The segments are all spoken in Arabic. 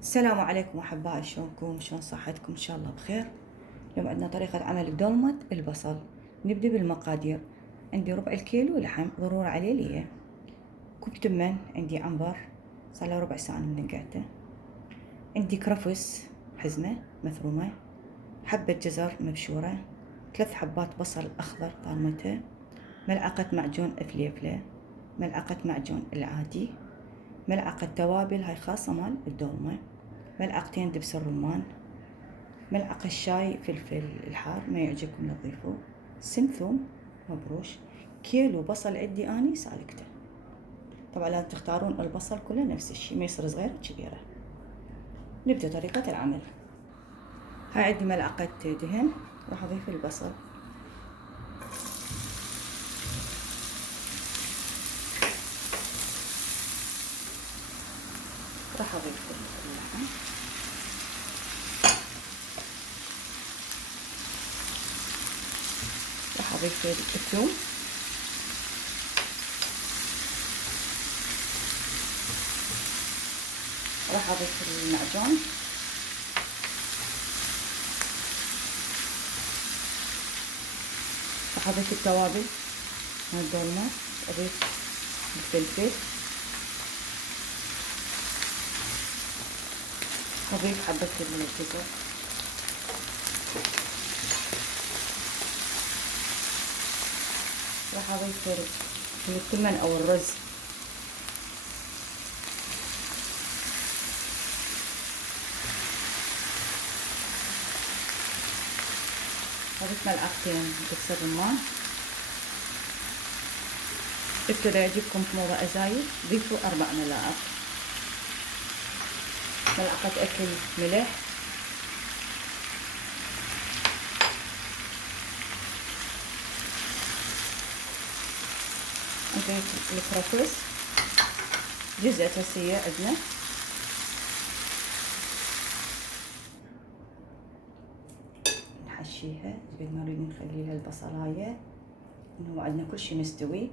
السلام عليكم أحبائي، شلونكم؟ شلون صحتكم؟ إن شاء الله بخير. اليوم عندنا طريقة عمل دولمة البصل. نبدأ بالمقادير. عندي ربع الكيلو لحم ضروري عليه ليه، كوب تمن، عندي عنبر صار له ربع ساعة من نقعته، عندي كرفس حزمة مثرومة، حبة جزر مبشورة، 3 حبات بصل أخضر طالمته، ملعقة معجون فليفلة، ملعقة معجون العادي، ملعقة توابل هاي خاصة مال الدولمة، ملعقتين دبس الرمان، ملعقة شاي فلفل الحار ما يعجبكم لا تضيفوه، سن ثوم مبروش، كيلو بصل عندي اني سالكته. طبعا لازم تختارون البصل كله نفس الشيء، ما يصير صغير كبيرة. نبدأ طريقة العمل. هاي عندي ملعقة دهن، راح اضيف البصل، راح اضيف اللحم، راح اضيف الثوم، راح اضيف المعجون، راح اضيف التوابل مال الدولمة، اضيف الفلفل، اضيف حبة الجزر، راح اضيف التمن او الرز، اضيف ملعقتين دبس الرمان. اذا يعجبكم حموضة ازايد ضيفوا 4 ملاعق، ملعقة اكل ملح، نضيف الكرفس، جزء أساسية عندنا، نحشيها قد ما نريد نخلي لها البصلاية، انه عندنا كل شي مستوي.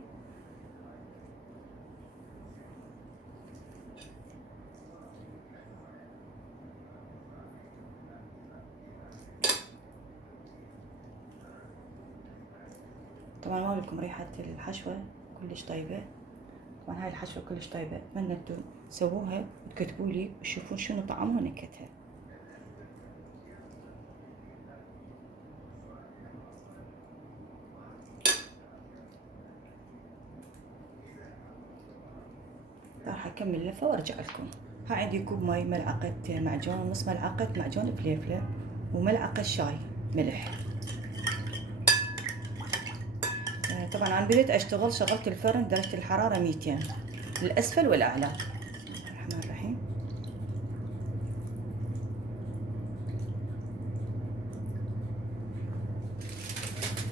طبعا ما لكم ريحة الحشوة كلش طيبة، طبعا هاي الحشوة كلش طيبة، اتمنى انتم تسووها وتكتبوا لي وتشوفون شنو طعمها ونكهتها. راح اكمل لفة وارجع لكم. ها عندي كوب ماي، ملعقة معجون، نص ملعقة معجون فليفلة، وملعقة شاي ملح. طبعا عن بديت اشتغل شغلت الفرن درجة الحرارة 200 الاسفل والاعلى. الرحمن الرحيم.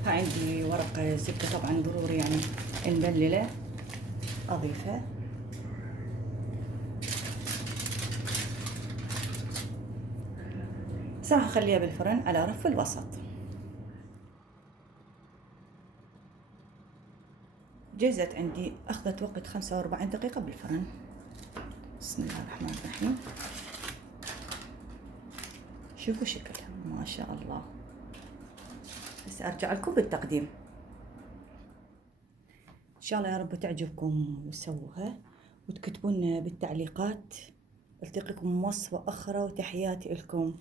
ها عندي ورقة زبدة طبعا ضروري يعني المبللة اضيفها، راح اخليها بالفرن على رف الوسط. جهزت عندي، اخذت وقت 45 دقيقة بالفرن. بسم الله الرحمن الرحيم. شوفوا شكلها ما شاء الله. بس ارجع لكم بالتقديم. ان شاء الله يا رب تعجبكم وسووها وتكتبون بالتعليقات. التقيكم بوصفة اخرى وتحياتي لكم.